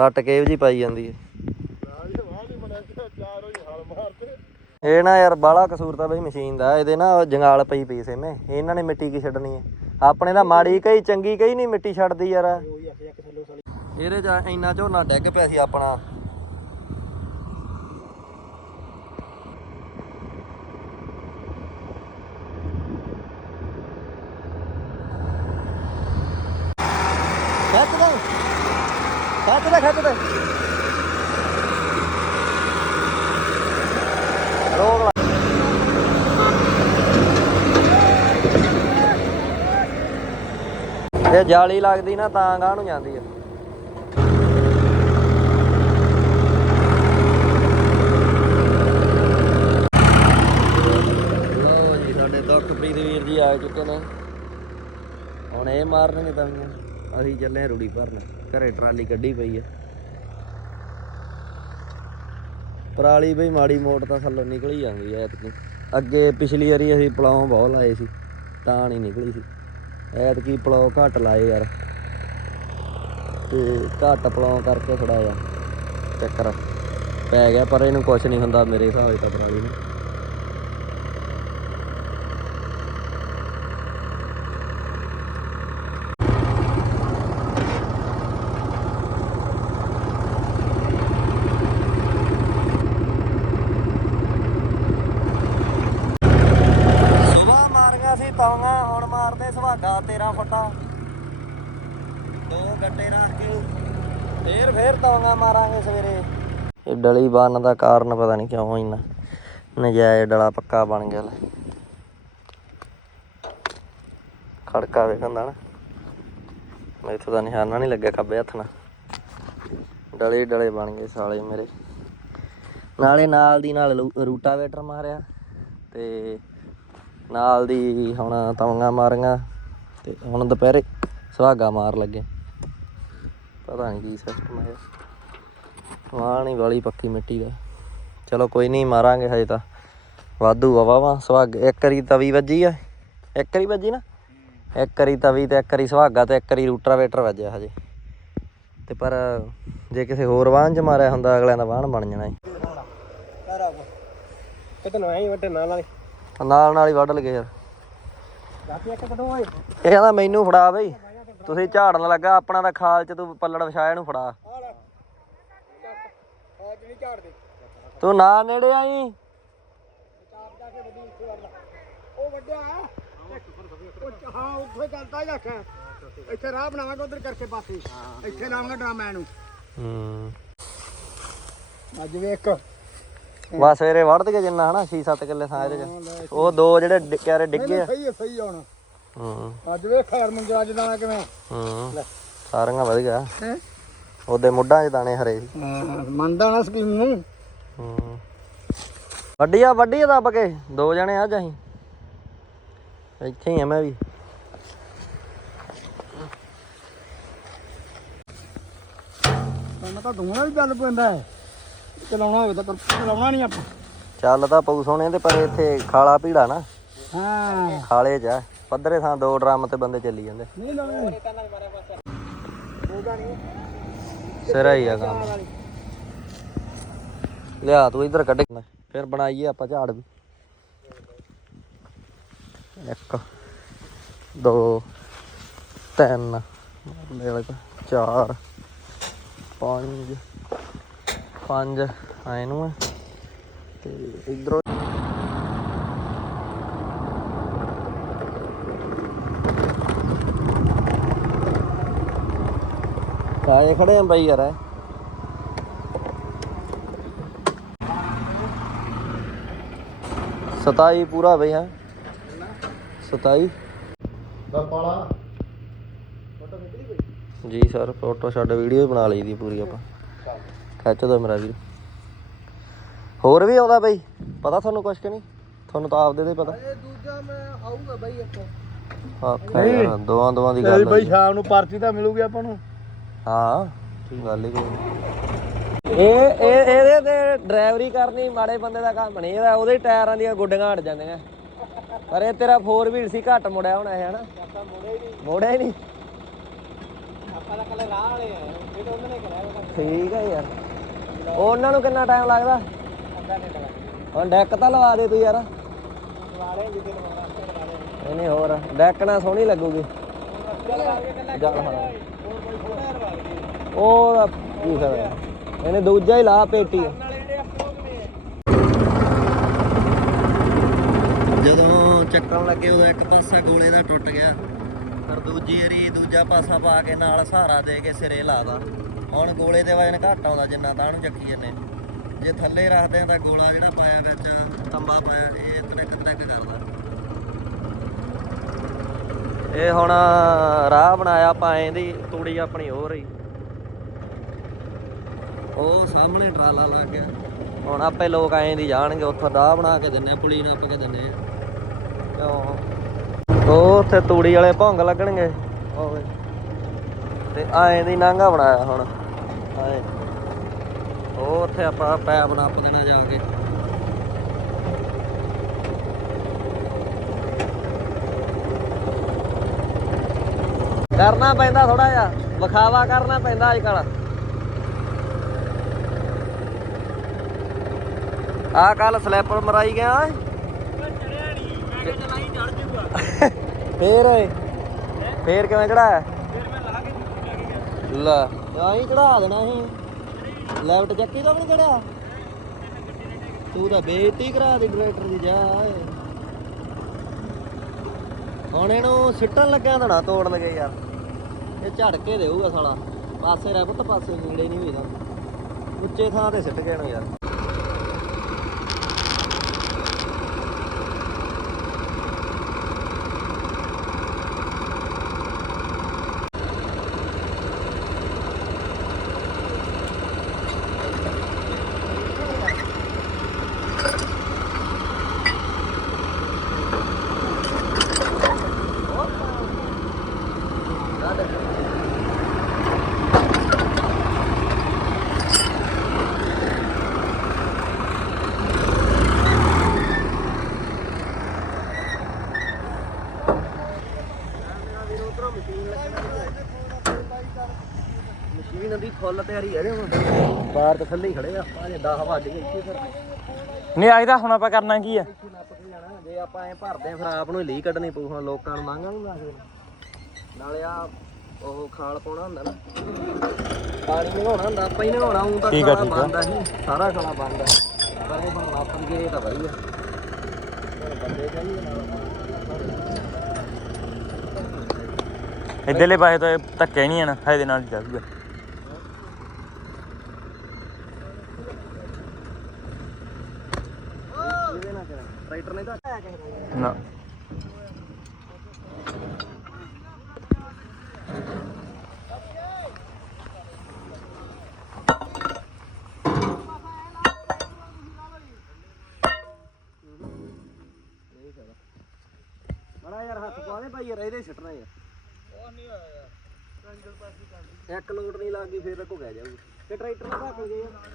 ਵੱਟ ਕੇ ਜੀ ਪਾਈ ਜਾਂਦੀ ਹੈ। ਇਹ ਨਾ ਯਾਰ ਬਾਲਾ ਕਸੂਰ ਤਾਂ ਬਈ ਮਸ਼ੀਨ ਦਾ, ਇਹਦੇ ਨਾ ਜੰਗਾਲ ਪਈ ਪਈ ਸੀ ਨੇ ਇਹਨਾਂ ਨੇ ਮਿੱਟੀ ਕੀ ਛੱਡਣੀ ਹੈ? ਆਪਣੇ ਦਾ ਮਾੜੀ ਕਈ ਚੰਗੀ ਕਈ ਨਹੀਂ ਮਿੱਟੀ ਛੱਡਦੀ ਯਾਰ। ਇਹਦੇ ਚ ਇੰਨਾ ਝੋਨਾ ਡਿੱਗ ਪਿਆ ਸੀ ਆਪਣਾ ਖੱਤ ਦਾ ਖੱਤ ਦਾ ਖੱਤ ਦਾ ਰੋਗ ਲਾ ਇਹ ਜਾਲੀ ਲੱਗਦੀ ਨਾ ਤਾਂ ਗਾਂ ਨੂੰ ਜਾਂਦੀ ਆ। ਲਓ ਜੀ, ਸਾਡੇ ਦੁੱਖਪ੍ਰੀਤ ਵੀਰ ਜੀ ਆ ਚੁੱਕੇ ਨੇ। ਹੁਣ ਇਹ ਮਾਰਨਗੇ ਤਵੀਆਂ ਅਸੀਂ ਚੱਲੇ ਰੂੜੀ ਭਰਨ। ਘਰੇ ਟਰਾਲੀ ਕੱਢੀ ਪਈ ਆ। ਪਰਾਲੀ ਬਈ ਮਾੜੀ ਮੋਟ ਤਾਂ ਥੱਲੋਂ ਨਿਕਲ ਹੀ ਜਾਂਦੀ ਐ ਐਤਕੀ। ਅੱਗੇ ਪਿਛਲੀ ਵਾਰੀ ਅਸੀਂ ਪਲਾਉ ਬਹੁਤ ਲਾਏ ਸੀ, ਤਾਂ ਨਹੀਂ ਨਿਕਲੀ ਸੀ। ਐਤਕੀ ਪਲਾਉ ਘੱਟ ਲਾਏ ਯਾਰ। ਤੇ ਘੱਟ ਪਲਾਉ ਕਰਕੇ ਥੋੜਾ ਜਿਹਾ ਚੱਕਰ ਪੈ ਗਿਆ, ਪਰ ਇਹਨੂੰ ਕੁਝ ਨਹੀਂ ਹੁੰਦਾ ਮੇਰੇ ਹਿਸਾਬ 'ਚ ਤਾਂ ਪਰਾਲੀ ਨੂੰ ਸੁਬਾ ਮਾਰੀਆਂ ਸੀ ਤਵੀਆਂ ਹੁਣ ਮਾਰਦੇ ਸੁਹਾਗਾ 13 ਫੁੱਟਾ ਦੋ ਗੱਡੇ ਰੱਖ ਕੇ ਫੇਰ ਫੇਰ ਤਵੀਆਂ ਮਾਰਾਂਗੇ ਸਵੇਰੇ। ਇਹ ਡਲੀ ਬੰਨ ਦਾ ਕਾਰਨ ਪਤਾ ਨਹੀਂ ਕਿਉਂ ਇੰਨਾ ਨਜਾਇਜ਼ ਡਲਾ ਪੱਕਾ ਬਣ ਗਿਆ ਲੈ। ਖੜਕਾ ਵੇਖੰਦਾ ਨਾ। ਮੈਥੋਂ ਦਾ ਨਿਸ਼ਾਨਾ ਨਹੀਂ ਲੱਗਿਆ ਖੱਬੇ ਹੱਥ ਨਾਲ। ਡਲੇ ਡਲੇ ਬਣ ਗਏ ਸਾਲੇ ਮੇਰੇ। ਨਾਲੇ ਨਾਲ ਦੀ ਨਾਲ ਲੂ- ਰੂਟਾਵੇਟਰ ਮਾਰਿਆ ਤੇ ਨਾਲ ਦੀ ਹੁਣ ਤਵੀਆਂ ਮਾਰੀਆਂ। ਤੇ ਹੁਣ ਦੁਪਹਿਰੇ ਸੁਹਾਗਾ ਮਾਰ ਲੱਗੇ। ਪਤਾ ਨਹੀਂ ਕੀ ਸਿਸਟਮ ਹੈ ਨਹੀਂ ਵਾਲੀ ਪੱਕੀ ਮਿੱਟੀ ਦਾ। ਚਲੋ ਕੋਈ ਨਹੀਂ ਮਾਰਾਂਗੇ ਹਜੇ ਤਾਂ। ਵਾਧੂ ਆ ਵਾਵਾ ਸੁਹਾਗ। ਇੱਕ ਵਾਰੀ ਤਵੀ ਵੱਜੀ ਆ। ਇੱਕ ਵਾਰੀ ਵੱਜੀ ਨਾ? ਇੱਕ ਵਾਰੀ ਤਵੀ ਤੇ ਇੱਕ ਵਾਰੀ ਸੁਹਾਗਾ ਤੇ ਇੱਕ ਵਾਰੀ ਰੂਟਰਾਵੇਟਰ ਵੱਜਿਆ ਹਜੇ। ਤੇ ਪਰ ਜੇ ਕਿਸੇ ਹੋਰ ਵਾਹਨ 'ਚ ਮਾਰਿਆ ਹੁੰਦਾ ਅਗਲਿਆਂ ਦਾ ਵਾਹਨ ਬਣ ਜਾਣਾ ਸੀ ਕਿਤੇ ਨਾ ਹੀ ਵੱਡੇ ਨਾਲ ਵਾਲੇ। ਨਾਲ ਨਾਲ ਹੀ ਵੱਢ ਲਗੇ ਯਾਰ। ਇਹ ਕਹਿੰਦਾ ਮੈਨੂੰ ਫੜਾ ਬਈ। ਤੁਸੀਂ ਝਾੜਨ ਲੱਗਾ ਆਪਣਾ ਤਾਂ ਖਾਲ ਚ ਤੂੰ ਪੱਲੜ ਵਿਛਾਇਆ ਨੂੰ ਫੜਾ। ਤੂੰ ਨਾ ਨੇੜੇ ਆਈ। ਵੱਡੀ ਉਹ ਉਹ ਹਾਂ ਉੱਥੇ ਚੱਲਦਾ ਜਾ ਕੇ। ਇੱਥੇ ਰਾਹ ਬਣਾਵਾਂਗੇ ਉਧਰ ਕਰਕੇ ਪਾਸੇ। ਇੱਥੇ ਲਾਵਾਂਗੇ ਡਰਾਮਾ ਨੂੰ ਹੂੰ। ਅੱਜ ਵੇਖ। ਬਸ ਸਵੇਰੇ ਵੱਢ ਕੇ ਜਿੰਨਾ ਹਨਾ 6-7 ਕਿੱਲੇ ਥਾਂ ਇਹਦੇ ਚ। ਉਹ ਦੋ ਜਿਹੜੇ ਡਿ- ਕਿਆਰੇ ਡਿੱਗੇ ਆ। ਸਹੀ ਹੈ ਸਹੀ ਹੁਣ। ਹੂੰ। ਅੱਜ ਵੇਖ ਖਾਰ ਮੰਜਰਾ ਅੱਜ ਦਾਣਾ ਕਿਵੇਂ। ਹੂੰ। ਸਾਰੀਆਂ ਵਧ ਗਿਆ ਹੈ? ਉਹਦੇ ਮੁੱਢਾਂ 'ਚ ਦਾਣੇ ਹਰੇ ਸੀ। ਮੰਨਦਾ ਨਾ ਸਕੀਮ ਨੂੰ। ਹੂੰ। ਵੱਡੀ ਆ ਵੱਡੀ ਆ ਦੱਬ ਕੇ। ਦੋ ਜਣੇ ਆ ਜਾਹੀਂ ਇੱਥੇ ਹੀ ਆ ਮੈਂ ਵੀ। ਮੈਂ ਤਾਂ ਦੂਣਾ ਵੀ ਚੱਲ ਪੈਂਦਾ ਹੈ। ਚਲਾਉਣਾ ਹੋਵੇ ਤਾਂ ਪਰ ਚਲਾਉਣਾ ਨਹੀਂ ਆਪਾਂ। ਚੱਲ ਤਾਂ ਪਊ ਸੋਹਣੇ ਤੇ ਪਰ ਇੱਥੇ ਖਾਲਾ ਪੀੜਾ ਨਾ। ਹਾਂ। ਖਾਲੇ ਆ। ਪੱਧਰੇ ਥਾਂ ਦੋ ਡਰਮ ਤੇ ਬੰਦੇ ਚੱਲੀ ਜਾਂਦੇ। ਨਹੀਂ ਲਾਉਣਾ। ਸਿਰਾ ਹੀ ਆ ਕੰਮ। ਲਿਆ ਤੂੰ ਇੱਧਰ ਕੱਢ ਕੇ। ਫਿਰ ਬਣਾਈਏ ਆਪਾਂ ਝਾੜ ਵੀ। ਇੱਕ ਦੋ ਤਿੰਨ ਚਾਰ ਪੰਜ। ਪੰਜ ਆਏ ਨੂੰ ਆ। ਤੇ ਇਧਰੋਂ ਕਾਏ ਖੜੇ ਆਂ ਬਈ ਯਾਰ? ਸਤਾਈ ਪੂਰਾ ਬਈ ਹਾਂ। ਸਤਾਈ। ਦਾ ਪਾਲਾ। ਜੀ ਸਰ ਫੋਟੋ ਛੱਡ ਵੀਡੀਓ ਬਣਾ ਲਈ ਦੀ ਪੂਰੀ ਆਪਾਂ। ਖਿੱਚ ਦੋ ਮੇਰਾ ਵੀਰ। ਹੋਰ ਵੀ ਆਉਂਦਾ ਬਈ? ਪਤਾ ਤੁਹਾਨੂੰ ਕੁਛ ਕਿ ਨਹੀਂ? ਤੁਹਾਨੂੰ ਤਾਂ ਆਪਦੇ ਦੇ ਪਤਾ। ਇਹ ਦੂਜਾ ਮੈਂ ਆਊਗਾ ਬਾਈ ਇੱਕ ਆਖਾਂ ਯਾਰ ਦੋਵਾਂ ਦੋਵਾਂ ਦੀ ਗੱਲ ਬਾਈ ਹੈ ਸ਼ਾਮ ਨੂੰ ਪਰਚੀ ਤਾਂ ਮਿਲੂਗੀ ਆਪਾਂ ਨੂੰ। ਹਾਂ ਗੱਲ ਹੀ ਕੋਈ ਨਹੀਂ। ਇਹ ਇਹ ਇਹਦੇ ਤੇ ਡਰਾਈਵਰੀ ਕਰਨੀ ਮਾੜੇ ਬੰਦੇ ਦਾ ਕੰਮ ਨਹੀਂ ਇਹਦਾ। ਉਹਦੇ ਟਾਇਰਾਂ ਦੀਆਂ ਗੁੱਡੀਆਂ ਹਟ ਜਾਂਦੀਆਂ। ਪਰ ਇਹ ਤੇਰਾ 4 ਵੀਲ ਸੀ ਘੱਟ ਮੁੜਿਆ ਹੋਣਾ ਇਹ ਹਨਾ? ਮੋੜਿਆ ਹੀ ਨਹੀਂ। ਕੱਲ ਕੱਲ ਰਾਹ ਵਾਲੇ ਆ। ਜਿਹੜੇ ਉਹਨਾਂ ਨੇ ਕਰਾਇਆ ਉਹਦਾ। ਠੀਕ ਹੈ ਯਾਰ। ਉਹਨਾਂ ਨੂੰ ਕਿੰਨਾ ਟਾਈਮ ਲੱਗਦਾ? ਹੁਣ ਡੈਕ ਤਾਂ ਲਵਾ ਦੇ ਤੂੰ ਯਾਰ। ਲਵਾ ਨਹੀਂ, ਹੋਰ। ਡੈਕ ਨਾਲ ਸੋਹਣੀ ਲੱਗੂਗੀ। ਚੱਲ ਹਾਂ ਉਹ ਕੀ ਫਾਇਦਾ ਇਹਨੇ ਦੂਜਾ ਹੀ ਲਾ ਪੇਟੀ। ਜਦੋਂ ਚੱਕਣ ਲੱਗੇ ਉਦੋਂ ਇੱਕ ਪਾਸਾ ਗੋਲੇ ਦਾ ਟੁੱਟ ਗਿਆ। ਫਿਰ ਦੂਜੀ ਵਾਰੀ ਦੂਜਾ ਪਾਸਾ ਪਾ ਕੇ ਨਾਲ ਸਹਾਰਾ ਦੇ ਕੇ ਸਿਰੇ ਲਾਦਾ। ਹੁਣ ਗੋਲੇ ਦੇ ਵਜਨ ਘੱਟ ਆਉਂਦਾ ਜਿੰਨਾ ਤਾਂ ਉਹਨੂੰ ਚੱਕੀ ਜੰਨੇ ਜੇ ਥੱਲੇ ਰੱਖਦੇ ਆ ਤਾਂ ਗੋਲਾ ਜਿਹੜਾ ਪਾਇਆ ਵਿੱਚ ਤੰਬਾ ਪਾਇਆ ਇਹ ਤਨਕ ਤਨਕ ਕਰਦਾ। ਇਹ ਹੁਣ ਰਾਹ ਬਣਾਇਆ ਪਾਏ ਦੀ ਤੂੜੀ ਆਪਣੀ ਹੋ ਰਹੀ। ਉਹ ਸਾਹਮਣੇ ਟਰਾਲਾ ਲੱਗ ਗਿਆ। ਹੁਣ ਆਪੇ ਲੋਕ ਐਂ ਦੀ ਜਾਣਗੇ ਉੱਥੋਂ ਰਾਹ ਬਣਾ ਕੇ ਦਿੰਨੇ ਆ, ਪੁਲੀ ਨੱਪ ਕੇ ਦਿੰਨੇ ਕਿਉਂ? ਉਹ ਉੱਥੇ ਤੂੜੀ ਵਾਲੇ ਭੌਂਗ ਲੱਗਣਗੇ। ਓਏ। ਤੇ ਆਏ ਦੀ ਨਾਂਗਾ ਬਣਾਇਆ ਹੁਣ। ਐਂ ਉਹ ਉੱਥੇ ਆਪਾਂ ਪੈਪ ਨੱਪ ਦੇਣਾ ਜਾ ਕੇ। ਕਰਨਾ ਪੈਂਦਾ ਥੋੜਾ ਜਿਹਾ। ਵਿਖਾਵਾ ਕਰਨਾ ਪੈਂਦਾ ਅੱਜ ਕੱਲ ਆ ਕੱਲ ਸਲੈਪਰ ਮਰਾਈ ਗਿਆ, ਓਏ। ਫੇਰ ਓਏ। ਫੇਰ ਕਿਵੇਂ ਚੜਾਇਆ? ਫਿਰ ਮੈਂ ਲਾ ਕੇ ਲੈ। ਕੇ ਗਿਆ ਚੜਾ ਦੇਣਾ ਸੀ ਲੈਫਟ ਚੱਕੀ ਤਾਂ ਵੀ ਨੀ ਚੜਿਆ ਤੂੰ ਤਾਂ ਬੇਇੱਜ਼ਤੀ ਕਰਾ ਦੇ ਡਾਇਰੈਕਟਰ ਦੀ ਜਾ, ਓਏ। ਹੁਣ ਇਹਨੂੰ ਸਿੱਟਣ ਲੱਗਿਆ ਤਾਂ ਨਾ ਤੋੜ ਲਗੇ ਯਾਰ। ਇਹ ਝੜ ਕੇ ਦੇਊਗਾ ਸਾਲਾ। ਪਾਸੇ ਰਹਿ ਪੁੱਤ, ਪਾਸੇ ਨੇੜੇ ਨਹੀਂ ਹੋਈਦਾ। ਉੱਚੇ ਥਾਂ ਤੇ ਸਿੱਟ ਕੇ ਨੂੰ ਯਾਰ। ਮਸ਼ੀਨ ਦੀ ਫੁੱਲ ਤਿਆਰੀ ਹੈ ਹੁਣ ਬਾਹਰ ਤਾਂ ਥੱਲੇ ਹੀ ਖੜੇ ਆ ਆਜੇ 10 ਵੱਜ ਗਏ ਇੱਥੇ ਫਿਰ। ਨਹੀਂ ਆਇਦਾ ਹੁਣ ਆਪਾਂ ਕਰਨਾ ਕੀ ਆ? ਇੱਥੇ ਨੱਪ ਕੇ ਜਾਣਾ ਜੇ ਆਪਾਂ ਐ ਭਰਦੇ ਆ ਫਿਰ ਆਪ ਨੂੰ ਹੀ ਲੀ ਕੱਢਣੀ ਪਊ ਹੁਣ ਲੋਕਾਂ ਨੂੰ ਨਹੀਂ ਲੱਗਦੇ ਨਾਲੇ ਆ ਉਹ ਖਾਲ ਪਾਉਣਾ ਹੁੰਦਾ ਨਾ। ਪਾਣੀ ਨਹਾਉਣਾ ਹੁੰਦਾ ਆਪਾਂ ਹੀ ਨਹਾਉਣਾ ਉਹ ਤਾਂ ਠੀਕ ਆ, ਖਾਲਾ ਠੀਕ ਆ। ਆ ਸੀ ਸਾਰਾ ਖਾਲਾ ਬੰਦ ਆ ਪਰ ਇਹ ਹੁਣ ਨੱਪ ਤਾਂ ਵਧੀਆ। ਹੁਣ ਬੰਦੇ ਚਾਹੀਦੇ ਨਾਲ ਇਧਰਲੇ ਪਾਸੇ ਤਾਂ ਧੱਕੇ ਨਹੀਂ ਆਣਾ ਇਹਦੇ ਨਾਲ ਹੀ ਜਾਊਗਾ ਇਹਦੇ ਨਾਲ ਕਰਾਂ ਟਰੈਕਟਰ ਨੇ ਤਾਂ ਨਾ ਬੜਾ ਯਾਰ ਹੱਥ ਪਾ ਦੇ ਭਾਈ ਯਾਰ ਇਹਦੇ ਛੱਟਣਾ ਯਾਰ ਉਹ ਨਹੀਂ ਹੋਇਆ ਯਾਰ ਇੱਕ ਲੋਟ ਨਹੀਂ ਲੱਗੀ ਫੇਰ ਤਾਂ ਘੁਗਿਆ ਜਾਊਗੀ ਤੇ ਟਰੈਕਟਰ ਨੂੰ ਰੱਖ ਲਈਏ ਯਾਰ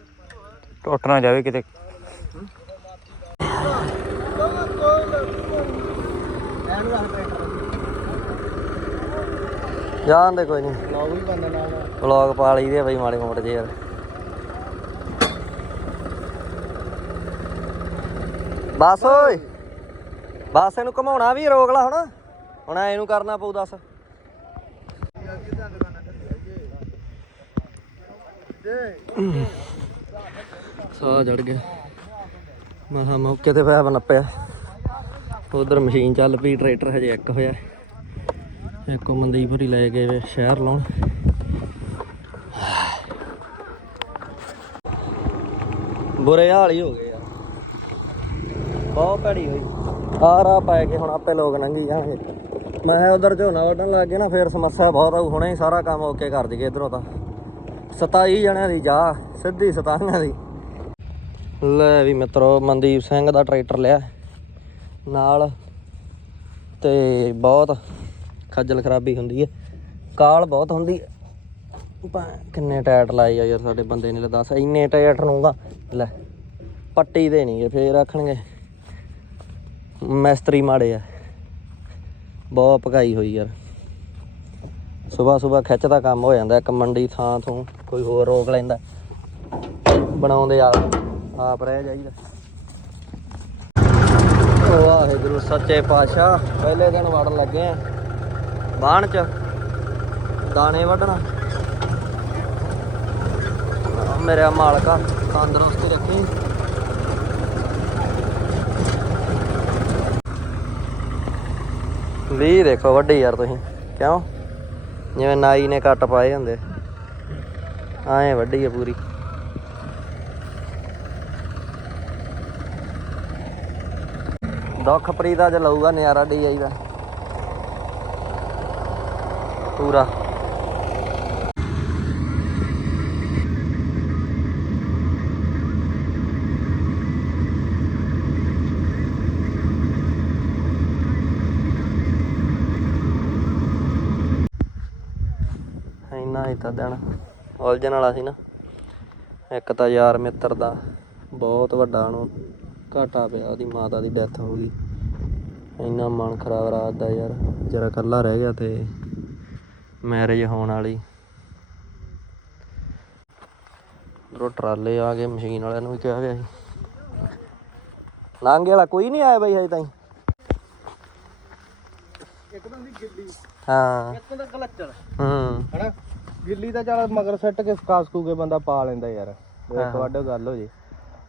ਟੁੱਟ ਨਾ ਜਾਵੇ ਕਿਤੇ। ਜਾਣ ਦੇ ਕੋਈ ਨਹੀਂ ਲੋਗ ਵੀ ਬੰਦਾ ਨਾਲ ਵਲੌਗ ਪਾ ਲਈਦੇ ਬਈ ਮਾੜੇ ਮੋਟੇ ਜਿਹੇ ਯਾਰ। ਬਸ ਓਏ। ਬਸ ਇਹਨੂੰ ਘਮਾਉਣਾ ਵੀ ਰੋਕ ਲਾ ਹੁਣ। ਹੁਣ ਇਹਨੂੰ ਕਰਨਾ ਪਊ ਦੱਸ। ਸਾਹ ਚੜ ਗਿਆ। ਮਹਾ ਮੌਕੇ ਤੇ ਪਿਆ। ਨੱਪਿਆ ਉਧਰ ਮਸ਼ੀਨ ਚੱਲ ਪਈ, ਟਰੈਕਟਰ ਹਜੇ ਇੱਕ ਹੋਇਆ। ਇੱਕੋ ਉਹ ਲੈ ਗਏ ਸ਼ਹਿਰ ਲਾਉਣ। ਬੁਰੇ ਹਾਲ ਹੀ ਹੋ ਗਏ ਯਾਰ। ਬਹੁਤ ਭੈੜੀ ਹੋਈ। ਆ ਰਾਹ ਪਾ ਕੇ ਹੁਣ ਆਪੇ ਲੋਕ ਲੰਘੀ ਜਾਣਗੇ। ਮੈਂ ਉਧਰ ਝੋਨਾ ਵੱਢਣ ਲੱਗ ਗਿਆ ਨਾ, ਫੇਰ ਸਮੱਸਿਆ ਬਹੁਤ ਆਊ। ਹੁਣੇ ਹੀ ਸਾਰਾ ਕੰਮ ਓਕੇ ਕਰ ਦਈਏ ਇਧਰੋਂ ਤਾਂ। 27 ਜਣਿਆਂ ਦੀ ਜਾ, ਸਿੱਧੀ 27 ਦੀ। ਲੈ ਵੀ ਮਿੱਤਰੋ, ਮਨਦੀਪ ਸਿੰਘ ਦਾ ਟਰੈਕਟਰ ਲਿਆ। ਨਾਲ ਤੇ ਬਹੁਤ ਖੱਜਲ ਖਰਾਬੀ ਹੁੰਦੀ ਹੈ ਕਾਲ ਬਹੁਤ ਹੁੰਦੀ ਹੈ ਕਿੰਨੇ ਟਾਇਰ ਲਾਏ ਆ ਯਾਰ ਸਾਡੇ ਬੰਦੇ ਨੇ, ਲੈ ਦੱਸ, ਇੰਨੇ ਟਾਇਰ ਨੂੰ ਲੈ, ਪੱਟੀ ਦੇ ਨਹੀਂਗੇ ਫੇਰ ਆਖਣਗੇ, ਮਿਸਤਰੀ ਮਾੜੇ ਆ। ਬਹੁਤ ਪਕਾਈ ਹੋਈ ਯਾਰ। ਸਵੇਰ ਸਵੇਰ ਖਿੱਚ ਦਾ ਕੰਮ ਹੋ ਜਾਂਦਾ, ਇੱਕ ਮੰਡੀ ਥਾਂ ਤੋਂ ਕੋਈ ਹੋਰ ਰੋਕ ਲੈਂਦਾ। ਬਣਾਉਂਦੇ ਆ। ਆਪ ਰਹਿ ਜਾਈਦਾ। ਵਾਹਿਗੁਰੂ, ਸੱਚੇ ਪਾਤਸ਼ਾਹ, ਪਹਿਲੇ ਦਿਨ ਵੜਨ ਲੱਗੇ ਆ। ਬਾਣ ਚ ਦਾਣੇ ਵੱਢਣਾ। ਮੇਰਾ ਮੇਰੇ ਮਾਲਕਾ ਤੰਦਰੁਸਤੀ ਰੱਖੀ। ਵੀ ਦੇਖੋ ਵੱਡੀ ਯਾਰ ਤੁਸੀਂ, ਕਿਉਂ? ਜਿਵੇਂ ਨਾਈ ਨੇ ਕੱਟ ਪਾਏ ਹੁੰਦੇ। ਆਏ ਵੱਡੀ ਹੈ ਪੂਰੀ। ਦੁੱਖ ਪ੍ਰੀਤ ਅੱਜ ਲਊਗਾ ਨਿਆਰਾ ਡੀ ਦਾ। ਪੂਰਾ। ਇੰਨਾ ਹੀ ਤਾਂ ਦਿਨ ਉਲਝਣ ਵਾਲਾ ਸੀ ਨਾ। ਇੱਕ ਤਾਂ ਯਾਰ ਮਿੱਤਰ ਦਾ ਬਹੁਤ ਵੱਡਾ ਨੂੰ ਘਾਟਾ ਪਿਆ ਉਹਦੀ ਮਾਤਾ ਦੀ ਡੈਥ ਹੋ ਗਈ। ਇੰਨਾ ਮਨ ਖਰਾਬ ਰਾਤ ਦਾ ਯਾਰ ਜਰਾ ਇਕੱਲਾ ਰਹਿ ਗਿਆ ਤੇ ਮੈਰਿਜ ਹੋਣ ਵਾਲੀ। ਉਧਰੋਂ ਟਰਾਲੇ ਆ ਗਏ ਮਸ਼ੀਨ ਵਾਲਿਆਂ ਨੂੰ ਵੀ ਕਿਹਾ ਗਿਆ ਸੀ। ਲਾਂਘੇ ਵਾਲਾ ਕੋਈ ਨਹੀਂ ਆਇਆ ਬਈ ਹਜੇ ਤਾਈਂ। ਇੱਕ ਤਾਂ ਦੀ ਗਿੱਲੀ। ਹਾਂ। ਇੱਕ ਤਾਂ ਗਲੱਚਰ ਹੂੰ। ਹਨਾ? ਗਿੱਲੀ ਤਾਂ ਚੱਲ ਮਗਰ ਸੱਟ ਕੇ ਸਕਾ ਸਕੂ ਕੇ ਬੰਦਾ ਪਾ ਲੈਂਦਾ ਯਾਰ। ਇੱਕ ਵੱਡ ਗੱਲ ਹੋ ਜੇ।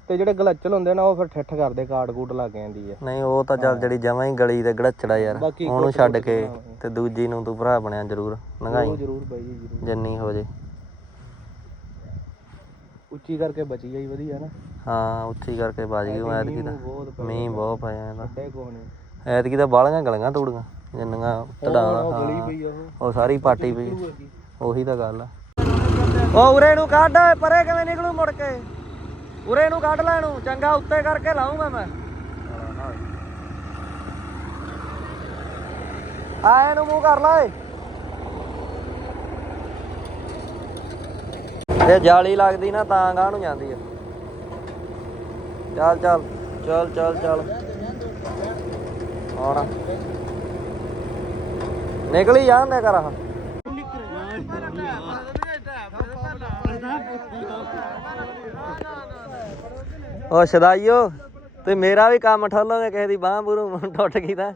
ਤੇ ਜਿਹੜੇ ਗਲੱਚਲ ਹੁੰਦੇ ਨਾ ਉਹ ਫਿਰ ਠੱਠ ਕਰਦੇ ਕਾੜ ਕੂੜ ਲੱਗ ਜਾਂਦੀ ਆ। ਨਹੀਂ ਉਹ ਤਾਂ ਚੱਲ ਜਿਹੜੀ ਜਮਾਂ ਹੀ ਗਲੀ ਤੇ ਗੜਚੜਾ ਯਾਰ ਬਾਕੀ ਉਹਨੂੰ ਛੱਡ ਕੇ ਤੇ ਦੂਜੀ ਨੂੰ ਤੂੰ ਭਰਾ ਬਣਿਆ ਜ਼ਰੂਰ ਨਗਾਈ ਉਹ ਜ਼ਰੂਰ ਬਾਈ ਜੀ ਜ਼ਰੂਰ। ਜਿੰਨੀ ਹੋ ਜੇ। ਉੱਚੀ ਕਰਕੇ ਬਚੀ ਜਾਈ ਵਧੀਆ ਨਾ। ਹਾਂ ਉੱਚੀ ਕਰਕੇ ਬਾਜ ਗਈ ਐਤਕੀ ਤਾਂ ਬਹੁਤ ਮੀਂਹ ਬਹੁਤ ਪਿਆ ਇਹਦਾ। ਵੱਡੇ ਕੋਨੇ ਐਤਕੀ ਤਾਂ ਬਾਲੀਆਂ ਗਲੀਆਂ ਤੋੜੀਆਂ ਜਿੰਨੀਆਂ ਤੜਾਲਾ ਗਲੀ ਉਹ। ਉਹ ਸਾਰੀ ਪਾਟੀ ਪਈ। ਉਹੀ ਤਾਂ ਗੱਲ ਆ। ਉਹ ਉਰੇ ਨੂੰ ਕੱਢ ਪਰੇ ਕਿਵੇਂ ਨਿਕਲੂ ਮੁੜ ਕੇ? ਉਰੇ ਨੂੰ ਕੱਢ ਲੈਣੂ ਚੰਗਾ ਉੱਤੇ ਕਰਕੇ ਲਾਉਂਗਾ ਮੈਂ ਆਏ ਨੂੰ ਮੂੰਹ ਕਰ ਲੈ ਇਹ ਜਾਲੀ ਲੱਗਦੀ ਨਾ ਤਾਂ ਗਾਂ ਨੂੰ ਜਾਂਦੀ ਆ। ਚੱਲ ਚੱਲ ਚੱਲ ਚੱਲ ਚੱਲ। ਆਉਣਾ ਨਿਕਲ ਹੀ ਜਾਂਦੇ ਕਰ ਆਹ। ਉਹ ਸਦਾਈਓ, ਤੇ ਮੇਰਾ ਵੀ ਕੰਮ ਠੋਲੋਗੇ ਕਿਸੇ ਦੀ ਬਾਹ ਬੁਰੂ ਟੁੱਟ ਗਈ ਤਾਂ।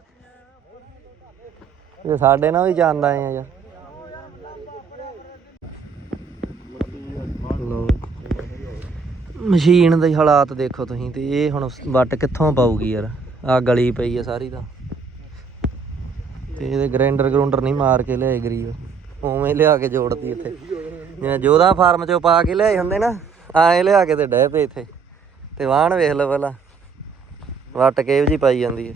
ਇਹ ਸਾਡੇ ਨਾਲ ਵੀ ਜਾਂਦਾ ਆ ਯਾਰ। ਮਸ਼ੀਨ ਦੇ ਹਾਲਾਤ ਦੇਖੋ ਤੁਸੀਂ ਤੇ ਇਹ ਹੁਣ ਵੱਟ ਕਿੱਥੋਂ ਪਾਊਗੀ ਯਾਰ? ਆ ਗਲੀ ਪਈ ਆ ਸਾਰੀ ਦਾ ਤੇ ਇਹਦੇ ਗ੍ਰਾਈਂਡਰ ਗਰਾਉਂਡਰ ਨਹੀਂ ਮਾਰ ਕੇ ਲਿਆਏ ਗਰੀਬ। ਉਵੇਂ ਲਿਆ ਕੇ ਜੋੜਤੀ ਇੱਥੇ। ਜਿਵੇਂ ਜੋਦਾ ਫਾਰਮ ਚੋਂ ਪਾ ਕੇ ਲਿਆਏ ਹੁੰਦੇ ਨਾ, ਆਏ ਲਿਆ ਕੇ ਤੇ ਡਹਿ ਪਏ ਇੱਥੇ। ਤੇ ਵਾਹਣ ਵੇਖ ਲਓ ਪਹਿਲਾਂ। ਵੱਟ ਕੇਵ ਜੀ ਪਾਈ ਜਾਂਦੀ ਹੈ।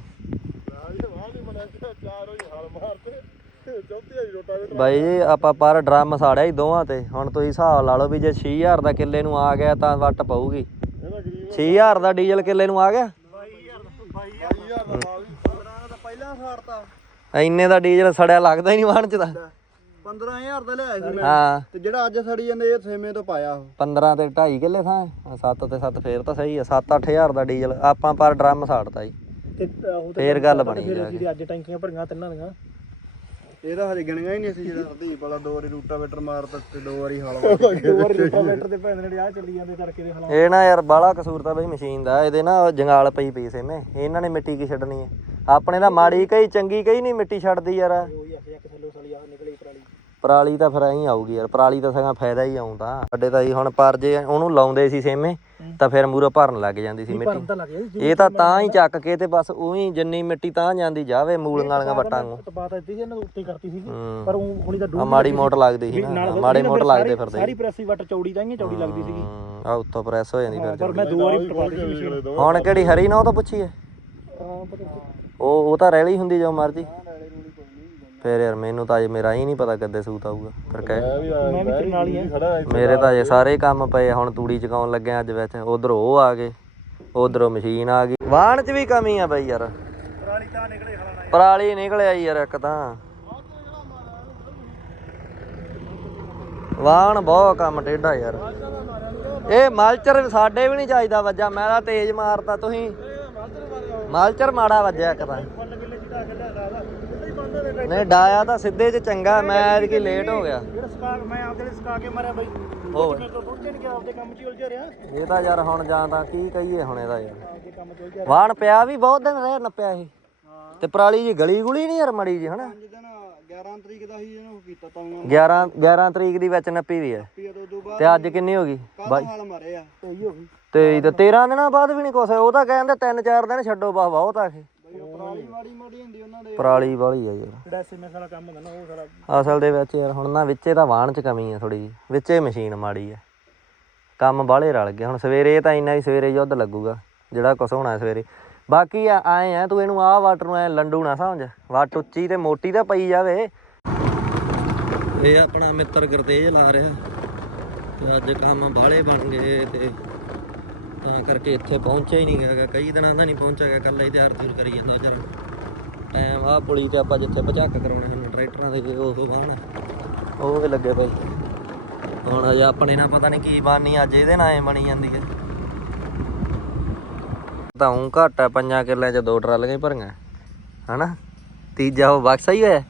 ਬਾਈ ਜੀ ਆਪਾਂ ਪਰ ਡਰਮ ਸਾੜਿਆ ਹੀ ਦੋਵਾਂ ਤੇ। ਹੁਣ ਤੁਸੀਂ ਹਿਸਾਬ ਲਾ ਲਓ ਵੀ ਜੇ 6000 ਦਾ ਕਿੱਲੇ ਨੂੰ ਆ ਗਿਆ ਤਾਂ ਵੱਟ ਪਊਗੀ। 6000 ਦਾ ਡੀਜ਼ਲ ਕਿੱਲੇ ਨੂੰ ਆ ਗਿਆ? ਪਹਿਲਾਂ ਸਾੜਤਾ। ਇੰਨੇ ਦਾ ਡੀਜ਼ਲ ਸੜਿਆ ਲੱਗਦਾ ਹੀ ਨਹੀਂ ਵਾਹਣ ਚ ਤਾਂ। 15000 ਦਾ ਲਿਆਇਆ ਸੀ ਹਾਂ। ਤੇ ਜਿਹੜਾ ਅੱਜ ਸੜੀ ਜਾਂਦੇ ਇਹ ਸੇਮੇ ਤੋਂ ਪਾਇਆ ਉਹ। 15 ਤੇ 2.5 ਕਿੱਲੇ ਥਾਂ 7 ਤੇ 7 ਫੇਰ ਤਾਂ ਸਹੀ ਆ 7-8000 ਦਾ ਡੀਜ਼ਲ। ਆਪਾਂ ਪਰ ਡਰਮ ਸਾੜਤਾ ਜੀ। ਤੇ ਉਹ ਫੇਰ ਗੱਲ ਬਣੀ ਜਾ ਕੇ। ਅੱਜ ਟੈਂਕੀਆਂ ਭਰੀਆਂ ਤਿੰਨਾਂ ਦੀਆਂ। ਇਹ ਤਾਂ ਹਜੇ ਗਿਣੀਆਂ ਹੀ ਨਹੀਂ ਸੀ ਜਿਹੜਾ ਹਰਦੀਪ ਵਾਲਾ ਦੋ ਵਾਰੀ ਰੂਟਾਵੇਟਰ ਮਾਰਤਾ ਤੇ ਦੋ ਵਾਰੀ ਹਲ ਦੋ ਵਾਰੀ ਰੂਟਾਵੇਟਰ ਤੇ ਭੈਣ ਨੇ ਆ ਚੱਲੀ ਜਾਂਦੇ ਕਰਕੇ ਦੇ ਹਲਾ ਇਹ ਨਾ ਯਾਰ ਬਾਲਾ ਕਸੂਰ ਤਾਂ ਬਈ ਮਸ਼ੀਨ ਦਾ ਇਹਦੇ ਨਾ ਉਹ ਜੰਗਾਲ ਪਈ ਪਈ ਸੇਮੇ ਇਹਨਾਂ। ਨੇ ਮਿੱਟੀ ਕੀ ਛੱਡਣੀ ਹੈ? ਆਪਣੇ ਤਾਂ ਮਾੜੀ ਕਈ ਚੰਗੀ ਕਈ ਨਹੀਂ ਮਿੱਟੀ ਛੱਡਦੀ ਯਾਰ। ਉਹੀ ਆ ਇੱਕ ਥੱਲੇ ਸਾਲੀ ਆ ਨਿਕਲੀ ਪਰਾਲੀ ਤਾਂ ਫਿਰ ਐਂ ਆਊਗੀ ਯਾਰ ਪਰਾਲੀ ਤਾਂ ਸਗੋਂ ਫਾਇਦਾ ਹੀ ਆਉਂਦਾ ਸਾਡੇ ਤਾਂ ਜੀ ਹੁਣ ਪਰ ਜੇ ਉਹਨੂੰ ਲਾਉਂਦੇ ਸੀ ਸੇਮੇ ਤਾਂ ਫਿਰ ਮੂਰੇ ਭਰਨ ਲੱਗ ਜਾਂਦੀ ਸੀ ਮਿੱਟੀ। ਤਾਂ ਲੱਗ ਗਿਆ ਇਹ ਤਾਂ ਤਾਂ ਹੀ ਚੱਕ ਕੇ ਤੇ ਬਸ ਉਹੀ ਜਿੰਨੀ ਮਿੱਟੀ ਤਾਂ ਜਾਂਦੀ ਜਾਵੇ ਮੂਲੀਆਂ ਵਾਲੀਆਂ ਵੱਟਾਂ ਨੂੰ। ਬਾਤ ਦਿੱਤੀ ਸੀ ਇਹਨਾਂ ਉੱਤੇ ਕਰਤੀ ਸੀ ਹੂੰ। ਪਰ ਉਹ ਹੁਣੀ ਤਾਂ ਆ ਮਾੜੀ ਮੋਟ ਲੱਗਦੀ ਸੀ ਨਾ ਮਾੜੇ ਮੋਟ ਲੱਗਦੇ ਫਿਰਦੇ। ਸਾਰੀ ਪ੍ਰੈਸੀ ਵੱਟ ਚੌੜੀ ਤਾਂ ਹੀ ਚੌੜੀ ਲੱਗਦੀ ਸੀਗੀ। ਆ ਉੱਤੋਂ ਪ੍ਰੈਸ ਹੋ ਜਾਂਦੀ ਫਿਰ ਪਰ ਮੈਂ ਦੋ ਵਾਰੀ ਟਪਾਤੀ ਸੀ ਮਸ਼ੀਨ ਹੁਣ ਕਿਹੜੀ ਹਰੀ ਨਾ ਉਹ ਤਾਂ ਪੁੱਛੀਏ ਹਾਂ ਪਤਾ ਉਹ ਉਹ ਤਾਂ ਰੈਲੀ ਹੁੰਦੀ ਜੋ ਮਰਜ਼ੀ। ਫਿਰ ਯਾਰ ਮੈਨੂੰ ਤਾਂ ਅਜੇ ਮੇਰਾ ਹੀ ਨਹੀਂ ਪਤਾ ਕਦੇ ਸੂਤ ਆਊਗਾ। ਫਿਰ ਕਹਿ ਮੈਂ ਵੀ ਤੇਰੇ ਨਾਲ ਹੀ ਆ। ਮੇਰੇ ਤਾਂ ਅਜੇ ਸਾਰੇ ਕੰਮ ਪਏ ਆ, ਹੁਣ ਤੂੜੀ ਚਕਾਉਣ ਲੱਗਿਆ ਅੱਜ ਵਿੱਚ। ਉਧਰ ਉਹ ਆ ਗਏ ਉਧਰੋਂ ਮਸ਼ੀਨ ਆ ਗਈ। ਵਾਹਣ 'ਚ ਵੀ ਕਮੀ ਆ ਬਈ ਯਾਰ। ਪਰਾਲੀ ਤਾਂ ਨਿਕਲੇ ਯਾਰ। ਇੱਕ ਤਾਂ। ਵਾਹਣ ਬਹੁਤ ਕੰਮ ਟੇਢਾ ਯਾਰ। ਇਹ ਮਲਚਰ ਸਾਡੇ ਵੀ ਨਹੀਂ ਚਾਹੀਦਾ ਵੱਜਾ ਮੈਂ ਤਾਂ ਤੇਜ਼ ਮਾਰਤਾ ਤੁਸੀਂ ਮਲਚਰ ਮਾੜਾ ਵੱਜਿਆ ਇੱਕ ਤਾਂ। ਦਾ ਨਹੀਂ ਡਾਇਆ ਤਾਂ ਸਿੱਧੇ 'ਚ ਚੰਗਾ ਮੈਂ ਐਤਕੀ ਲੇਟ ਹੋ ਗਿਆ। ਜਿਹੜਾ ਸਕਾ ਮੈਂ ਆਪਦੇ ਲਈ ਸਕਾ ਕੇ ਮਾਰਿਆ ਬਾਈ। ਹੋਰ। ਮੇਰੇ ਕੋਲ ਪਹੁੰਚੇ ਨਹੀਂ ਗਿਆ ਆਪਦੇ ਕੰਮ 'ਚ ਹੀ ਉਲਝਿਆ ਰਿਹਾ। ਇਹ ਤਾਂ ਯਾਰ ਹੁਣ ਜਾਂ ਤਾਂ ਕੀ ਕਹੀਏ ਹੁਣ ਇਹਦਾ ਯਾਰ। ਆਪਦੇ ਕੰਮ 'ਚ ਉਲਝਿਆ ਵਾਣ ਪਿਆ ਵੀ ਬਹੁਤ ਦਿਨ ਰਹਿ ਨੱਪਿਆ ਇਹ। ਹਾਂ। ਤੇ ਪਰਾਲੀ ਜੀ ਗਲੀ ਗੁਲੀ ਨਹੀਂ ਯਾਰ ਮੜੀ ਜੀ ਹਨਾ? ਪੰਜ ਦਿਨ 11 ਤਰੀਕ ਦਾ ਹੀ ਇਹਨੂੰ ਕੀਤਾ ਤਾਂ 11 11 ਤਰੀਕ ਦੀ ਵਿੱਚ ਨੱਪੀ ਵੀ ਹੈ। ਪੀਆ ਤੋਂ ਬਾਅਦ ਤੇ ਅੱਜ ਕਿੰਨੀ ਹੋ ਗਈ? ਹਾਲ ਮਾਰੇ ਆ? ਸਹੀ ਹੋ ਗਈ। ਤੇ ਤੇ 13 ਦਿਨਾਂ ਬਾਅਦ ਵੀ ਨਹੀਂ ਕੁਛ। ਉਹ ਤਾਂ ਕਹਿੰਦੇ 3-4 ਦਿਨ ਛੱਡੋ ਬਾ ਬਹੁਤ ਆ ਇਹ ਬਈ ਉਹ ਪਰਾਲੀ ਮਾੜੀ ਮਾੜੀ ਹੁੰਦੀ ਉਹਨਾਂ ਦੇ। ਪਰਾਲੀ ਵਾਲੀ ਆ ਯਾਰ। ਜਿਹੜਾ ਐਸਐਮਐਸ ਵਾਲਾ ਕੰਮ ਹੁੰਦਾ ਨਾ ਉਹ ਸਾਰਾ ਅਸਲ ਦੇ ਵਿੱਚ ਯਾਰ ਹੁਣ ਨਾ ਵਿੱਚੇ ਤਾਂ ਵਾਹਣ ਚ ਕਮੀ ਆ ਥੋੜੀ ਜੀ ਵਿੱਚੇ ਮਸ਼ੀਨ ਮਾੜੀ ਆ। ਕੰਮ ਬਾਹਲੇ ਰਲ ਗਏ। ਹੁਣ ਸਵੇਰੇ ਤਾਂ ਇੰਨਾ ਹੀ ਸਵੇਰੇ ਯੁੱਧ ਲੱਗੂਗਾ ਜਿਹੜਾ ਕੁਛ ਹੋਣਾ ਸਵੇਰੇ। ਬਾਕੀ ਆ ਆਏ ਆ ਤੂੰ ਇਹਨੂੰ ਆਹ ਵਾਟਰ ਨੂੰ ਐ ਲੰਡੂ ਨਾ ਸਮਝ। ਵਾਟ ਉੱਚੀ ਤੇ ਮੋਟੀ ਤਾਂ ਪਈ ਜਾਵੇ। ਇਹ ਆਪਣਾ ਮਿੱਤਰ ਗੁਰਤੇਜ ਲਾ ਰਿਹਾ। ਤੇ ਅੱਜ ਕੰਮ ਬਾਹਲੇ ਬਣ ਗਏ ਤੇ ਤਾਂ ਕਰਕੇ ਇੱਥੇ ਪਹੁੰਚਿਆ ਹੀ ਨਹੀਂ ਹੈਗਾ। ਕਈ ਦਿਨਾਂ ਦਾ ਨਹੀਂ ਪਹੁੰਚਿਆ ਹੈਗਾ ਕੱਲਾ ਹੀ ਤਿਆਰ ਤਿਉਰ ਕਰੀ ਜਾਂਦਾ ਜਰਾ ਟਾਈਮ ਆ ਪੁਲੀ ਤੇ ਆਪਾਂ ਜਿੱਥੇ ਭਜਾਕ ਕਰਾਉਣੇ ਹਨ ਟਰੈਕਟਰਾਂ ਦੇ ਉਹ ਵਾਹਣ। ਉਹ ਵੀ ਲੱਗੇ ਪਏ। ਹੁਣ ਅਜੇ ਆਪਣੇ ਨਾਲ ਪਤਾ ਨਹੀਂ ਕੀ ਬਾਨੀ ਅੱਜ ਇਹਦੇ ਨਾਲ ਐ ਬਣੀ ਜਾਂਦੀ ਹੈ। ਤਾਂ ਉਹ ਘੱਟ ਆ ਪੰਜਾਂ ਕਿੱਲਿਆਂ ਚ ਦੋ ਟਰਾਲੀਆਂ ਹੀ ਭਰੀਆਂ। ਹਨਾ? ਤੀਜਾ ਉਹ ਬਕਸਾ ਹੀ ਹੋਇਆ।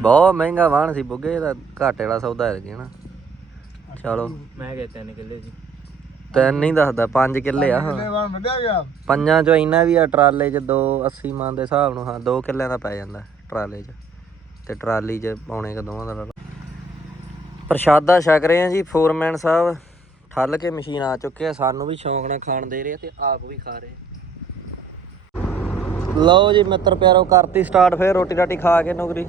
ਬਹੁਤ ਮਹਿੰਗਾ ਵਾਹਣ ਸੀ ਬੁੱਗੇ ਦਾ ਘਾਟੇ ਵਾਲਾ ਸੌਦਾ ਹੈ ਜੀ ਹਨਾ? ਚਲੋ। ਮੈਂ ਕਿਹਾ ਤਿੰਨ ਕਿੱਲੇ ਸੀ। ਤਿੰਨ ਨਹੀਂ ਦੱਸਦਾ 5 ਕਿੱਲੇ ਆ। ਵਾਂ ਵੱਡਿਆ ਗਿਆ। ਪੰਜਾਂ ਚੋਂ ਇੰਨਾ ਵੀ ਆ ਟਰਾਲੇ 'ਚ ਦੋ 80 ਮਨ ਦੇ ਹਿਸਾਬ ਨੂੰ ਹਾਂ 2 ਕਿੱਲਿਆਂ ਦਾ ਪੈ ਜਾਂਦਾ ਟਰਾਲੇ 'ਚ। ਤੇ ਟਰਾਲੀ 'ਚ ਪਾਉਣੇ ਕ ਦੋਵਾਂ ਦਾ ਲਾ ਲਓ। ਪ੍ਰਸ਼ਾਦਾ ਛਕ ਰਹੇ ਆ ਜੀ ਫੋਰਮੈਨ ਸਾਹਿਬ। ਠੱਲ ਕੇ ਮਸ਼ੀਨ ਆ ਚੁੱਕੇ ਆ ਸਾਨੂੰ ਵੀ ਸ਼ੌਂਕ ਨਾਲ ਖਾਣ ਦੇ ਰਹੇ ਆ ਤੇ ਆਪ ਵੀ ਖਾ ਰਹੇ ਆ। ਲਓ ਜੀ ਮਿੱਤਰ ਪਿਆਰੋ ਕਰਤੀ ਸਟਾਰਟ ਫੇਰ ਰੋਟੀ ਰਾਟੀ ਖਾ ਕੇ ਨੌਕਰੀ।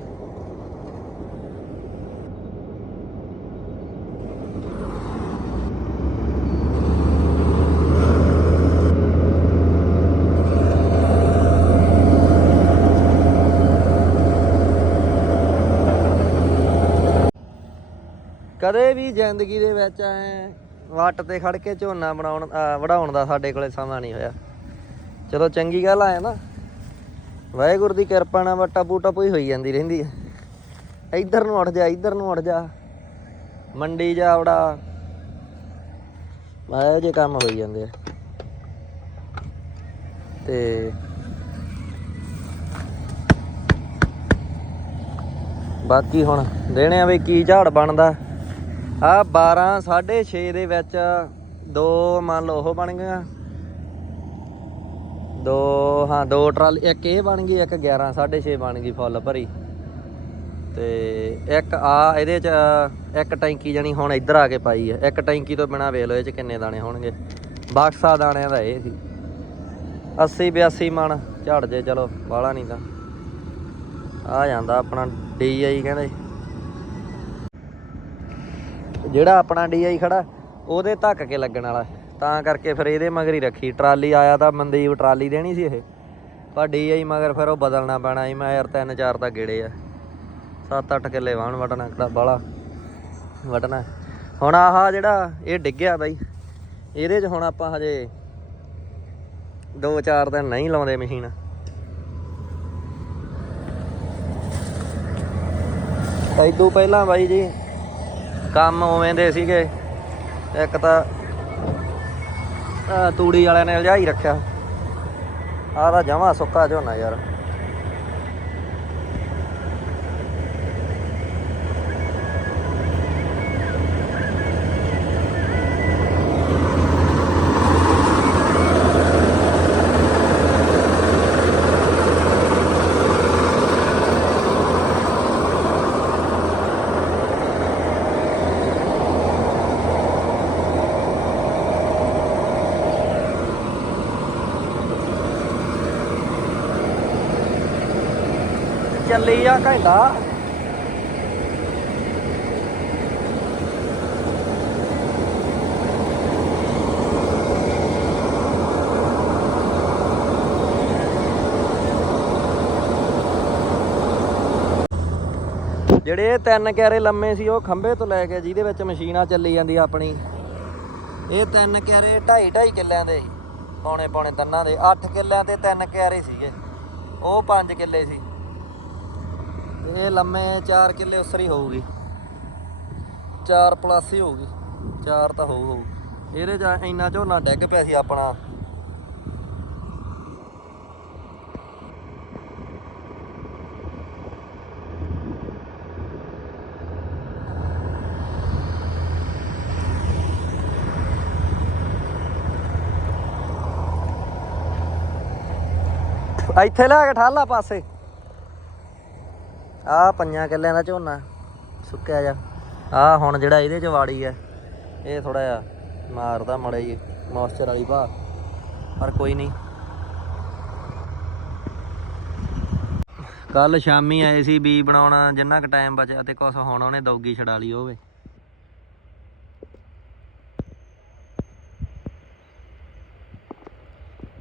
ਕਦੇ ਵੀ ਜ਼ਿੰਦਗੀ ਦੇ ਵਿੱਚ ਐ ਵੱਟ ਤੇ ਖੜ ਕੇ ਝੋਨਾ ਬਣਾਉਣ ਵੜਾਉਣ ਦਾ ਸਾਡੇ ਕੋਲੇ ਸਮਾਂ ਨਹੀਂ ਹੋਇਆ। ਚਲੋ ਚੰਗੀ ਗੱਲ ਆਇਆ ਨਾ। ਵਾਹਿਗੁਰੂ ਦੀ ਕਿਰਪਾ ਨਾਲ ਵੱਟਾ ਬੂਟਾ ਪੂਈ ਹੋਈ ਜਾਂਦੀ ਰਹਿੰਦੀ ਹੈ ਇੱਧਰ ਨੂੰ ਉੱਠ ਜਾ, ਇੱਧਰ ਨੂੰ ਉੱਠ ਜਾ। ਮੰਡੀ ਜਾ ਵੜਾ। ਇਹੋ ਜਿਹੇ ਕੰਮ ਹੋਈ ਜਾਂਦੇ ਆ। ਤੇ ਬਾਕੀ ਹੁਣ ਦੇਣੇ ਆ ਵੀ ਕੀ ਝਾੜ ਬਣਦਾ। ਆ 12 6.5 ਦੇ ਵਿੱਚ ਦੋ ਮੰਨ ਲਓ ਉਹ ਬਣ ਗਈਆਂ। ਦੋ, ਹਾਂ, ਦੋ ਟਰਾਲ, ਇੱਕ ਇਹ ਬਣ ਗਈ, ਇੱਕ 11 6.5 ਬਣ ਗਈ ਫੁੱਲ ਭਰੀ। ਤੇ ਇੱਕ ਆ ਇਹਦੇ ਚ, ਇੱਕ ਟੈਂਕੀ ਜਣੀ ਹੁਣ ਇੱਧਰ ਆ ਕੇ ਪਾਈ ਹੈ ਇੱਕ ਟੈਂਕੀ ਤੋਂ ਬਿਨਾ ਵੇਖ ਲਓ ਇਹ ਚ ਕਿੰਨੇ ਦਾਣੇ ਹੋਣਗੇ। ਬਾਕਸਾ ਦਾਣਿਆਂ ਦਾ ਇਹ ਸੀ। 80 82 ਮਣ, ਝੜ ਜੇ, ਚਲੋ ਬਾਹਲਾ ਨਹੀਂ ਤਾਂ। ਆ ਜਾਂਦਾ ਆਪਣਾ ਡੀਆਈ ਕਹਿੰਦੇ। ਜਿਹੜਾ ਆਪਣਾ ਡੀਆਈ ਖੜਾ, ਉਹਦੇ ਧੱਕ ਕੇ ਲੱਗਣ ਵਾਲਾ। ਤਾਂ ਕਰਕੇ ਫਿਰ ਇਹਦੇ ਮਗਰ ਹੀ ਰੱਖੀ। ਟਰਾਲੀ ਆਇਆ ਤਾਂ ਮਨਦੀਪ ਟਰਾਲੀ ਦੇਣੀ ਸੀ ਇਹ। ਪਰ ਡੀਆਈ ਮਗਰ ਫਿਰ ਉਹ ਬਦਲਣਾ ਪੈਣਾ ਸੀ। ਮੈਂ ਯਾਰ ਤਿੰਨ ਚਾਰ ਤਾਂ ਗੇੜੇ ਆ। 7-8 ਕਿੱਲੇ ਵਾਹਣ ਵਟਣਾ ਕਿਹੜਾ ਬਾਲਾ ਵਟਣਾ ਹੁਣ ਆਹ ਜਿਹੜਾ ਇਹ ਡਿੱਗਿਆ ਬਾਈ। ਇਹਦੇ 'ਚ ਹੁਣ ਆਪਾਂ ਹਜੇ 2-4 ਦਿਨ ਨਹੀਂ ਲਾਉਂਦੇ ਮਸ਼ੀਨ। ਇਦੋਂ ਪਹਿਲਾਂ ਬਾਈ ਜੀ ਕੰਮ ਉਵੇਂ ਦੇ ਸੀਗੇ। ਇੱਕ ਤਾਂ ਤੂੜੀ ਵਾਲਿਆਂ ਨੇ ਲਿਆ ਰੱਖਿਆ। ਆਹ ਤਾਂ ਜਮਾ ਸੁੱਕਾ ਝੋਨਾ ਯਾਰ। ਚੱਲੀ ਆ ਘੰਟਾ। ਜਿਹੜੇ ਇਹ ਤਿੰਨ ਕਿਆਰੇ ਲੰਮੇ ਸੀ, ਉਹ ਖੰਭੇ ਤੋਂ ਲੈ ਕੇ ਜਿਹਦੇ ਵਿੱਚ ਮਸ਼ੀਨਾਂ ਚੱਲੀ ਜਾਂਦੀ ਆਪਣੀ। ਇਹ ਤਿੰਨ ਕਿਆਰੇ ਢਾਈ ਢਾਈ ਕਿੱਲਿਆਂ ਦੇ ਸੀ। ਪੌਣੇ ਪੌਣੇ ਤੰਨਾਂ ਦੇ। 8 ਕਿੱਲਿਆਂ ਤੇ ਤਿੰਨ ਕਿਆਰੇ ਸੀਗੇ। ਉਹ 5 ਕਿੱਲੇ ਸੀ। ਇਹ ਲੰਮੇ 4 ਕਿੱਲੇ ਉਸਰੀ ਹੋਊਗੀ। 4 ਪਲੱਸ ਹੀ ਹੋਊਗੀ। 4 ਤਾਂ ਹੋਊ ਹੋਊ। ਇਹਦੇ ਜਾਂ ਇੰਨਾ ਝੋਨਾ ਡਿੱਗ ਪਿਆ ਸੀ ਆਪਣਾ। ਇੱਥੇ ਲੈ ਕੇ ਠਾਲਾ ਪਾਸੇ। ਆ ਪੰਜਾਂ ਕਿੱਲਿਆਂ ਦਾ ਝੋਨਾ ਸੁੱਕਿਆ ਜਾ ਆ ਹੁਣ ਜਿਹੜਾ ਇਹਦੇ ਚ ਵਾੜੀ ਐ ਇਹ ਥੋੜਾ ਜਿਹਾ ਮਾਰਦਾ ਮੜੇ ਜੀ ਮੋਇਸਚਰ ਵਾਲੀ ਭਾ, ਪਰ ਕੋਈ ਨਹੀਂ। ਕੱਲ ਸ਼ਾਮੀ ਆਏ ਸੀ ਬੀ ਬਣਾਉਣਾ, ਜਿੰਨਾ ਕ ਟਾਈਮ ਬਚਿਆ ਤੇ ਕੁਛ ਹੁਣ ਉਹਨੇ ਦੌਗੀ ਛਡਾ ਲਈ ਹੋਵੇ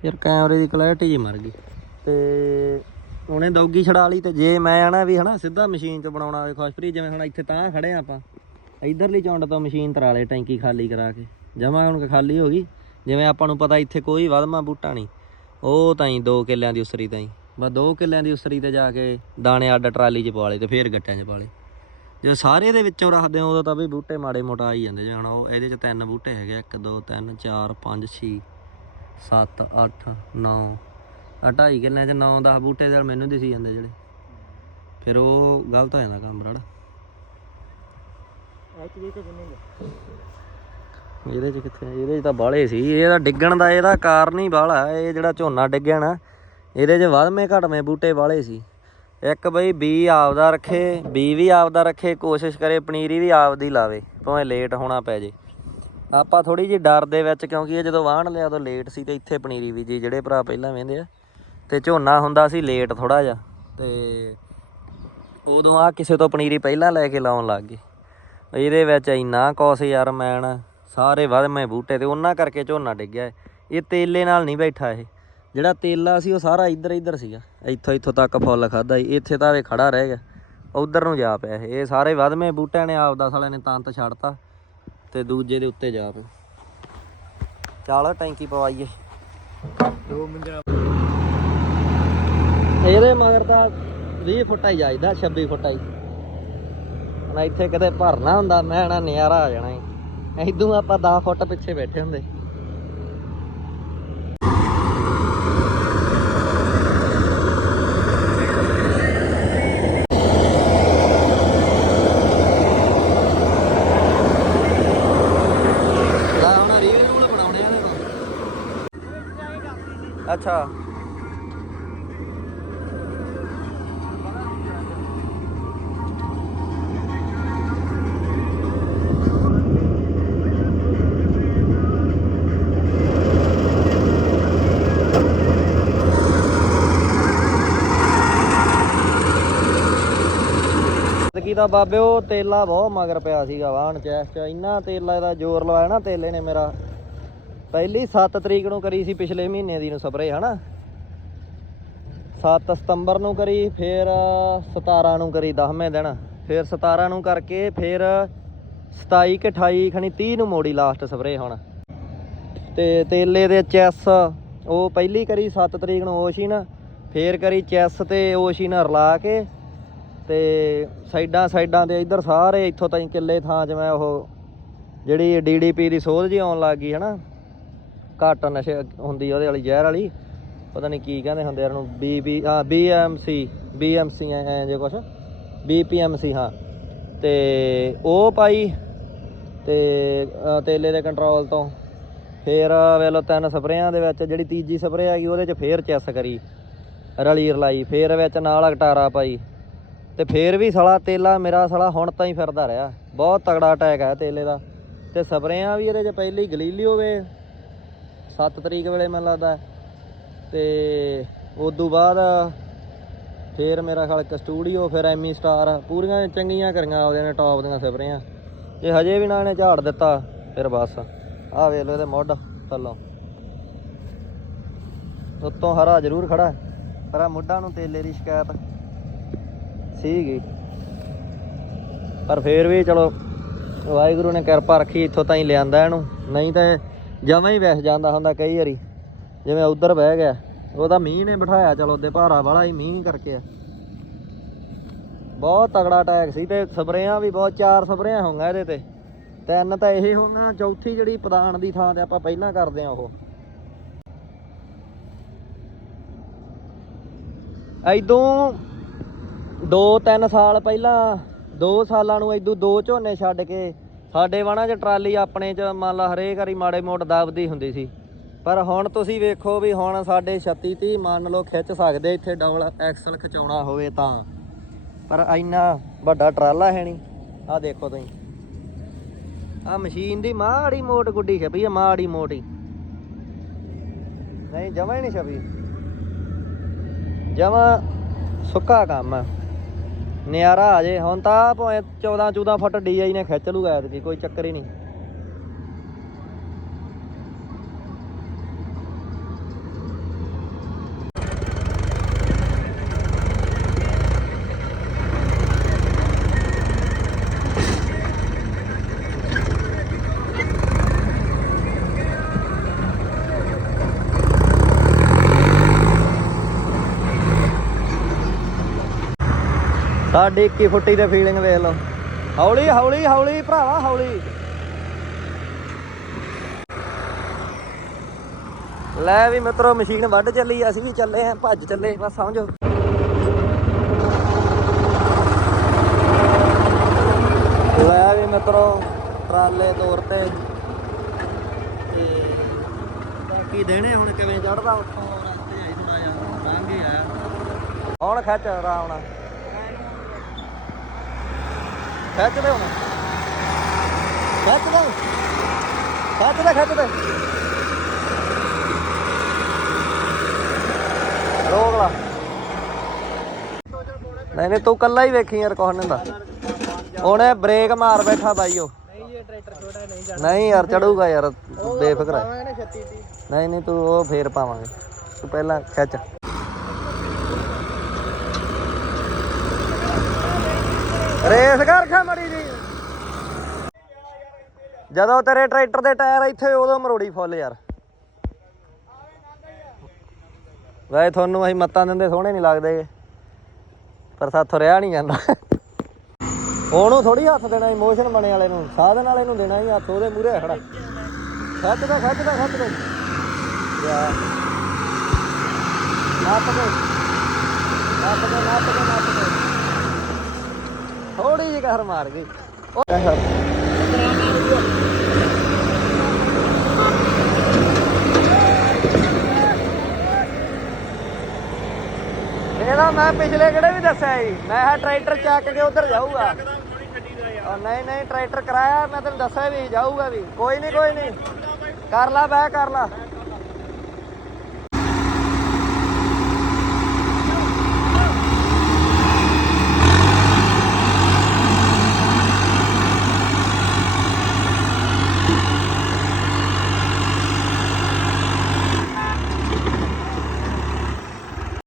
ਯਾਰ ਕੈਮਰੇ ਦੀ ਕਲੈਰਿਟੀ ਜੀ ਮਰ ਗਈ। ਤੇ ਉਹਨੇ ਦੌਗੀ ਛਡਾ ਲਈ ਤੇ ਜੇ ਮੈਂ ਆਣਾ ਵੀ ਹਨਾ ਸਿੱਧਾ ਮਸ਼ੀਨ 'ਚ ਬਣਾਉਣਾ ਹੋਵੇ ਖੁਸ਼ਪਰੀ ਜਿਵੇਂ ਹੁਣ ਇੱਥੇ ਤਾਂ ਖੜੇ ਆਪਾਂ। ਇਧਰਲੀ ਚੌਂਡ ਤੋਂ ਮਸ਼ੀਨ ਤਰਾ ਲੇ ਟੈਂਕੀ ਖਾਲੀ ਕਰਾ ਕੇ। ਜਮਾ ਹੁਣ ਖਾਲੀ ਹੋ ਗਈ। ਜਿਵੇਂ ਆਪਾਂ ਨੂੰ ਪਤਾ ਇੱਥੇ ਕੋਈ ਵਧਮਾ ਬੂਟਾ ਨਹੀਂ। ਉਹ ਤਾਂ ਹੀ 2 ਕਿੱਲਿਆਂ ਦੀ ਉਸਰੀ ਤਾਂ ਹੀ ਬਸ 2 ਕਿੱਲਿਆਂ ਦੀ ਉਸਰੀ ਤੇ ਜਾ ਕੇ ਦਾਣੇ ਅੱਡ ਟਰਾਲੀ 'ਚ ਪਾ ਲਏ ਤੇ ਫੇਰ ਗੱਟਿਆਂ 'ਚ ਪਾ ਲਏ। ਜੇ ਸਾਰੇ ਦੇ ਵਿੱਚੋਂ ਰੱਖਦੇ ਹੋ ਉਦੋਂ ਤਾਂ ਵੀ ਬੂਟੇ ਮਾੜੇ ਮੋਟਾ ਆਈ ਜਾਂਦੇ। ਜਿਵੇਂ ਹੁਣ ਉਹ ਇਹਦੇ 'ਚ ਤਿੰਨ ਬੂਟੇ ਹੈਗੇ 1 2 3 4 5 6 7 8 9 ਆ ਢਾਈ ਕਿੱਲਿਆਂ 'ਚ 9 10 ਬੂਟੇ ਦੇ ਮੈਨੂੰ ਦਿਸੀ ਜਾਂਦੇ ਜਿਹੜੇ। ਫਿਰ ਉਹ ਗਲਤ ਹੋ ਜਾਂਦਾ ਕੰਮ ਰੜ ਇਹਦੇ 'ਚ ਕਿੱਥੇ ਇਹਦੇ 'ਚ ਤਾਂ ਬਾਲੇ ਸੀ। ਇਹਦਾ ਡਿੱਗਣ ਦਾ ਇਹਦਾ ਕਾਰਨ ਹੀ ਬਾਲਾ ਇਹ ਜਿਹੜਾ ਝੋਨਾ ਡਿੱਗਿਆ ਨਾ ਇਹਦੇ 'ਚ ਵਧਵੇਂ ਘਟਵੇਂ ਬੂਟੇ ਬਾਲੇ ਸੀ। ਇੱਕ ਬਈ ਬੀ ਆਪਦਾ ਰੱਖੇ ਬੀ ਵੀ ਆਪਦਾ ਰੱਖੇ ਕੋਸ਼ਿਸ਼ ਕਰੇ ਪਨੀਰੀ ਵੀ ਆਪਦੀ ਲਾਵੇ ਭਾਵੇਂ ਲੇਟ ਹੋਣਾ ਪੈ ਜੇ। ਆਪਾਂ ਥੋੜੀ ਜਿਹੀ ਡਰ ਦੇ ਵਿੱਚ ਕਿਉਂਕਿ ਇਹ ਜਦੋਂ ਵਾਹਣ ਲਿਆ ਉਦੋਂ ਲੇਟ ਸੀ ਤੇ ਇੱਥੇ ਪਨੀਰੀ ਵੀ ਜੀ ਜਿਹੜੇ ਭਰਾ ਪਹਿਲਾਂ ਵੇਂਦੇ ਆ। ਤੇ ਝੋਨਾ ਹੁੰਦਾ ਸੀ ਲੇਟ ਥੋੜਾ ਜਿਹਾ ਤੇ ਉਦੋਂ ਆ ਕਿਸੇ ਤੋਂ ਪਨੀਰੀ ਪਹਿਲਾਂ ਲੈ ਕੇ ਲਾਉਣ ਲੱਗ ਗਏ। ਇਹਦੇ ਵਿੱਚ ਇੰਨਾ ਕੌਸ ਯਾਰ ਮੈਨ ਸਾਰੇ ਵਧਵੇਂ ਬੂਟੇ ਤੇ ਉਹਨਾਂ ਕਰਕੇ ਝੋਨਾ ਡਿੱਗਿਆ ਇਹ। ਤੇਲੇ ਨਾਲ ਨਹੀਂ ਬੈਠਾ ਇਹ। ਜਿਹੜਾ ਤੇਲਾ ਸੀ ਉਹ ਸਾਰਾ ਇੱਧਰ ਇੱਧਰ ਸੀਗਾ। ਇੱਥੋਂ ਇੱਥੋਂ ਤੱਕ ਫੁੱਲ ਖਾਦਾ ਇੱਥੇ ਤਾਂ ਇਹ ਖੜਾ ਰਹਿ ਗਿਆ। ਉਧਰ ਨੂੰ ਜਾ ਪਿਆ ਇਹ। ਇਹ ਸਾਰੇ ਵਧਵੇਂ ਬੂਟਿਆਂ ਨੇ ਆਪਦਾ ਸਾਲਿਆਂ ਨੇ ਤੰਤ ਛੱਡਤਾ ਤੇ ਦੂਜੇ ਦੇ ਉੱਤੇ ਜਾ ਪਿਆ। ਚੱਲ ਟੈਂਕੀ ਪਵਾਈਏ। ਦੋ ਮੰਜਰਾ ਇਹਦੇ ਮਗਰ ਤਾਂ 20 ਫੁੱਟਾ ਹੀ ਜਾਈਦਾ 26 ਫੁੱਟਾ ਹੀ ਹੁਣ ਇੱਥੇ ਕਦੇ ਭਰਨਾ ਹੁੰਦਾ, ਮੈਂ ਨਾ ਨਜ਼ਾਰਾ ਆ ਜਾਣਾ ਹੀ ਇਦੋਂ ਆਪਾਂ 10 ਫੁੱਟ ਪਿੱਛੇ ਬੈਠੇ ਹੁੰਦੇ। ਕੀ ਦਾ ਬਾਬੇ, ਉਹ ਤੇਲਾ ਬਹੁਤ ਮਗਰ ਪਿਆ ਸੀਗਾ ਵਾਹਣ ਚ, ਇਸ ਚ ਇੰਨਾ ਤੇਲਾ ਦਾ ਜ਼ੋਰ ਲਵਾਇਆ ਨਾ ਤੇਲੇ ਨੇ ਮੇਰਾ। ਪਹਿਲੀ 7 ਤਰੀਕ ਨੂੰ ਕਰੀ ਸੀ, ਪਿਛਲੇ ਮਹੀਨੇ ਦੀ ਨੂੰ ਸਪਰੇ, ਹਨਾ? 7 ਸਤੰਬਰ ਨੂੰ ਕਰੀ, ਫਿਰ 17 ਨੂੰ ਕਰੀ 10ਵੇਂ ਦਿਨ। ਫਿਰ 17 ਨੂੰ ਕਰਕੇ ਫਿਰ 27 ਕਿ 28 ਖਣੀ 30 ਨੂੰ ਮੋੜੀ ਲਾਸਟ ਸਪਰੇ ਹੁਣ। ਤੇ ਤੇਲੇ ਦੇ ਚੈਸ, ਉਹ ਪਹਿਲੀ ਕਰੀ 7 ਤਰੀਕ ਨੂੰ ਓਸ਼ੀਨ ਫੇਰ ਕਰੀ ਚੈਸ ਤੇ ਓਸ਼ੀਨ ਰਲਾ ਕੇ ਤੇ ਸਾਈਡਾਂ ਸਾਈਡਾਂ ਦੇ ਇੱਧਰ ਸਾਰੇ ਇੱਥੋਂ ਤਾਈਂ ਕਿੱਲੇ ਥਾਂ 'ਚ ਮੈਂ ਉਹ ਜਿਹੜੀ ਡੀਡੀਪੀ ਦੀ ਸੋਧ ਜੀ ਆਉਣ ਲੱਗ ਗਈ ਹਨਾ, ਘੱਟ ਨਸ਼ੇ ਹੁੰਦੀ ਉਹਦੇ ਵਾਲੀ ਜ਼ਹਿਰ ਵਾਲੀ, ਪਤਾ ਨਹੀਂ ਕੀ ਕਹਿੰਦੇ ਹੁੰਦੇ ਯਾਰ ਨੂੰ ਬੀਬੀ ਹਾਂ ਬੀਐਮਸੀ ਬੀਐਮਸੀ ਐ ਜੇ ਕੁਛ ਬੀਪੀਐਮਸੀ ਹਾਂ, ਤੇ ਉਹ ਪਾਈ, ਤੇ ਤੇਲੇ ਦੇ ਕੰਟਰੋਲ ਤੋਂ, ਫੇਰ ਵੇਲੋ ਤਿੰਨ ਸਪਰੇਆਂ ਦੇ ਵਿੱਚ, ਜਿਹੜੀ ਤੀਜੀ ਸਪਰੇ ਹੈਗੀ ਉਹਦੇ 'ਚ ਫੇਰ ਚੈਸ ਕਰੀ, ਰਲੀ ਰਲਾਈ, ਫੇਰ ਵਿੱਚ ਨਾਲ ਅਟਾਰਾ ਪਾਈ ਤੇ ਫੇਰ ਵੀ ਸਾਲਾ ਤੇਲਾ ਮੇਰਾ ਸਾਲਾ ਹੁਣ ਤਾਂ ਹੀ ਫਿਰਦਾ ਰਿਹਾ। ਬਹੁਤ ਤਗੜਾ ਅਟੈਕ ਹੈ ਤੇਲੇ ਦਾ। ਤੇ ਸਪਰੇਆਂ ਵੀ ਇਹਦੇ 'ਚ ਪਹਿਲੀ ਗਲੀਲੀ ਹੋਵੇ 7 ਤਰੀਕ ਵੇਲੇ ਮੈਨੂੰ ਲੱਗਦਾ। ਤੇ ਉਦੋਂ ਬਾਅਦ ਫੇਰ ਮੇਰਾ ਖਿਆਲ ਇੱਕ ਸਟੂਡੀਓ ਫਿਰ ਐਮੀ ਸਟਾਰ, ਪੂਰੀਆਂ ਚੰਗੀਆਂ ਕਰੀਆਂ ਉਹਦੇ ਨੇ ਟੌਪ ਦੀਆਂ ਸਪਰੇਆਂ। ਜੇ ਹਜੇ ਵੀ ਨਾ ਇਹਨੇ ਝਾੜ ਦਿੱਤਾ, ਫਿਰ ਬਸ। ਆਹ ਵੇਖ ਲਓ ਇਹਦੇ ਮੁੱਢ ਥੱਲੋਂ। ਉੱਤੋਂ ਹਰਾ ਜ਼ਰੂਰ ਖੜਾ, ਪਰ ਆ ਮੁੱਢਾਂ ਨੂੰ ਤੇਲੇ ਦੀ ਸ਼ਿਕਾਇਤ। ਸੀਗੀ। ਪਰ ਫੇਰ ਵੀ ਚਲੋ, ਵਾਹਿਗੁਰੂ ਨੇ ਕਿਰਪਾ ਰੱਖੀ, ਇੱਥੋਂ ਤਾਈਂ ਲਿਆਂਦਾ ਇਹਨੂੰ। ਨਹੀਂ ਤਾਂ ਜਮਾ ਹੀ ਵੈਸ ਜਾਂਦਾ ਹੁੰਦਾ ਕਈ ਵਾਰੀ। ਜਿਵੇਂ ਉਧਰ ਬਹਿ ਗਿਆ, ਉਹਦਾ ਮੀਂਹ ਨੇ ਬਿਠਾਇਆ, ਚਲੋ ਉਹਦੇ ਭਾਰਾ ਵਾਲਾ ਹੀ ਮੀਂਹ ਕਰਕੇ ਆ। ਬਹੁਤ ਤਗੜਾ ਅਟੈਕ ਸੀ ਤੇ ਸਪਰੇਆਂ ਵੀ ਬਹੁਤ, ਚਾਰ ਸਪਰੇਆਂ ਹੋਈਆਂ ਇਹਦੇ ਤੇ। ਤਿੰਨ ਤਾਂ ਇਹੀ ਹੋਣਾ ਚੌਥੀ ਜਿਹੜੀ ਪ੍ਰਧਾਨ ਦੀ ਥਾਂ ਤੇ ਆਪਾਂ ਪਹਿਲਾਂ ਕਰਦੇ ਆ ਉਹ। ਐਦੋਂ 2-3 ਸਾਲ ਪਹਿਲਾਂ 2 ਸਾਲਾਂ ਨੂੰ ਐਦੋਂ ਦੋ ਝੋਨੇ ਛੱਡ ਕੇ ਸਾਡੇ ਵਾਣਾ 'ਚ ਟਰਾਲੀ ਆਪਣੇ 'ਚ ਮੰਨ ਲਾ ਹਰੇਕ ਵਾਰੀ ਮਾੜੇ ਮੋਟ ਦਬਦੀ ਹੁੰਦੀ ਸੀ। ਪਰ ਹੁਣ ਤੁਸੀਂ ਵੇਖੋ ਵੀ ਹੁਣ ਸਾਡੇ 36 30 ਮੰਨ ਲਓ ਖਿੱਚ ਸਕਦੇ ਇੱਥੇ ਡਬਲ ਐਕਸਲ ਖਿਚਾਉਣਾ ਹੋਵੇ ਤਾਂ। ਪਰ ਇੰਨਾ ਵੱਡਾ ਟਰਾਲਾ ਹੈ ਨਹੀਂ। ਆ ਦੇਖੋ ਤੁਸੀਂ। ਆ ਮਸ਼ੀਨ ਦੀ ਮਾੜੀ ਮੋਟ ਗੁੱਡੀ ਛਪੀ ਆ, ਮਾੜੀ ਮੋਟੀ। ਨਹੀਂ, ਜਮਾ ਹੀ ਨਹੀਂ ਛਪੀ। ਜਮਾ ਸੁੱਕਾ ਕੰਮ ਆ। ਨਿਆਰਾ ਆ ਜੇ। ਹੁਣ ਤਾਂ ਭਾਵੇਂ 14 14 ਫੁੱਟ ਡੀਆਈ ਨੇ ਖਿੱਚ ਲੂਗਾ ਐਤਕੀ, ਕੋਈ ਚੱਕਰ ਹੀ ਨਹੀਂ। ਸਾਡੀ 21 ਫੁੱਟੀ ਦੇ ਫੀਲਿੰਗ ਵੇਖ ਲਓ। ਹੌਲੀ ਹੌਲੀ ਹੌਲੀ ਭਰਾਵਾ, ਹੌਲੀ। ਲੈ ਵੀ ਮਿੱਤਰੋ, ਮਸ਼ੀਨ ਵੱਢ ਚੱਲੀ ਅਸੀਂ ਵੀ ਚੱਲੇ ਆਂ, ਭੱਜ ਚੱਲੇ, ਬਸ ਸਮਝੋ। ਲੈ ਵੀ ਮਿੱਤਰੋ, ਟਰਾਲੇ ਤੋਰ ਤੇ ਬਾਕੀ ਦੇਣੇ ਹੁਣ ਕਿਵੇਂ ਚੜਦਾ ਉੱਥੋਂ ਰਸਤੇ ਆਈ ਥੋੜਾ ਜਿਹਾ, ਲੰਘ ਹੀ ਆਇਆ ਹੁਣ ਖਿੱਚ ਆਰਾਮ ਨਾਲ ਖਿੱਚ ਦੇ ਹੁਣ। ਖਿੱਚ ਦੇ। ਖਿੱਚ ਦੇ ਖਿੱਚ ਦੇ। ਰੋਕ ਲਾ। ਨਹੀਂ ਨਹੀਂ ਤੂੰ ਕੱਲਾ ਹੀ ਵੇਖੀ ਯਾਰ ਕੋਹ ਹੁੰਦਾ। ਉਹਨੇ ਬ੍ਰੇਕ ਮਾਰ ਬੈਠਾ ਬਾਈ ਉਹ। ਨਹੀਂ ਯਾਰ ਚੜੂਗਾ ਯਾਰ ਬੇਫਿਕਰ ਹੈ। ਪਾਵਾਂਗੇ ਨਾ 36 30 ਨਹੀਂ ਨਹੀਂ ਤੂੰ ਉਹ ਫੇਰ ਪਾਵਾਂਗੇ। ਤੂੰ ਪਹਿਲਾਂ ਖਿੱਚ। ਰੇਸ ਕਰ ਖਾ ਮੜੀ ਜੀ ਜਦੋਂ ਤੇਰੇ ਟਰੈਕਟਰ ਦੇ ਟਾਇਰ ਇੱਥੇ, ਉਦੋਂ ਮਰੋੜੀ ਫੁੱਲ ਯਾਰ। ਵੈਸੇ ਤੁਹਾਨੂੰ ਅਸੀਂ ਮੱਤਾਂ ਦਿੰਦੇ ਸੋਹਣੇ ਨਹੀਂ ਲੱਗਦੇ ਪਰ ਸਾਥੋਂ ਰਿਹਾ ਨਹੀਂ ਜਾਂਦਾ। ਉਹਨੂੰ ਥੋੜੀ ਹੱਥ ਦੇਣਾ ਇਮੋਸ਼ਨ ਬਣੇ ਵਾਲੇ ਨੂੰ, ਸਾਧਨ ਵਾਲੇ ਨੂੰ ਦੇਣਾ ਹੀ ਹੱਥ, ਉਹਦੇ ਮੂਹਰੇ ਖੜਾ। ਖੱਚਦਾ ਖੱਚਦਾ ਖੱਚਦਾ ਯਾ। ਨੱਪ ਦੇ। ਨੱਪ ਦੇ ਨੱਪ ਦੇ ਨੱਪ ਦੇ। ਥੋੜੀ ਜਿਹੀ ਘਰ ਮਾਰ ਗਈ। ਉਹ ਇਹਦਾ ਮੈਂ ਪਿਛਲੇ ਕਿਹੜੇ ਵੀ ਦੱਸਿਆ ਸੀ? ਮੈਂ ਕਿਹਾ ਟਰੈਕਟਰ ਚੱਕ ਕੇ ਉਧਰ ਜਾਊਗਾ। ਉਹ ਨਹੀਂ ਨਹੀਂ, ਟਰੈਕਟਰ ਕਰਾਇਆ, ਮੈਂ ਤੈਨੂੰ ਦੱਸਿਆ ਵੀ ਜਾਊਗਾ ਵੀ। ਕੋਈ ਨਹੀਂ ਕੋਈ ਨਹੀਂ ਕਰ ਲਾ ਬੈ ਕਰ ਲਾ।